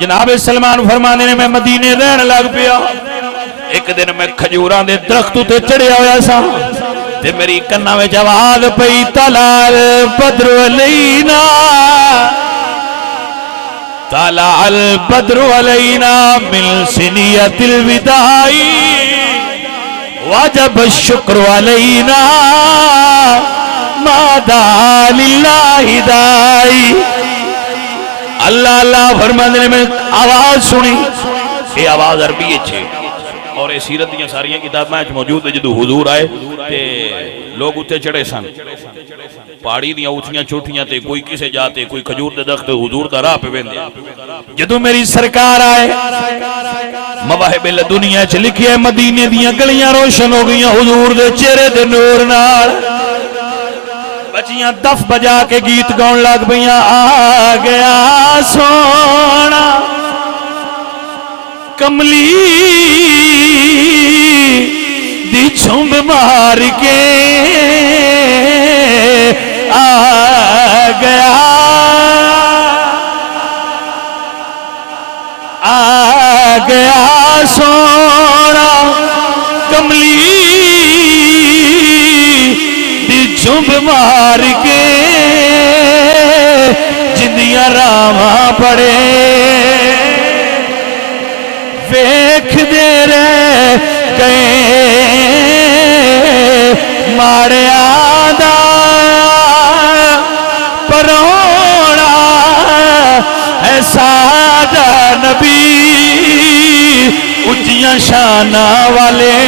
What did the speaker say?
جناب سلمان فرمانے نے میں مدینے رہن لگ پیا. ایک دن میں کھجوراں دے درخت تے چڑھیا ہویا سا تے میری کنا وچ آواز پئی طلع البدر علینا طلع البدر علینا من سنیۃ الوداع واجب الشکر علینا ما دعا للہ دائی. اللہ اللہ فرماندے نے میں آواز سنی. یہ آواز عربی چھے اور یہ سیرت دیاں ساریاں کتاباں موجود ہے. جدو حضور آئے تے لوگ اتے چڑھے سن پہاڑی دیاں اونچیاں چھوٹیاں تے کوئی کسے جاتے کوئی کھجور دے درخت حضور دا راہ پہ ویندے. جدو میری سرکار آئے مواہب دنیا چ لکھی ہے مدینے دیاں گلیاں روشن ہو گئیاں حضور دے چہرے دے نور نال. بچیاں دف بجا کے گیت گاؤں لگ پئیاں آ گیا سونا کملی دی چھمب مار کے آ گیا سونا کملی دی چھمب مار کے جندیاں راواں پڑے ویکھ دے رہ گئے ماڑیاں دا پرونا ہے سادہ نبی اونچیاں شاناں والے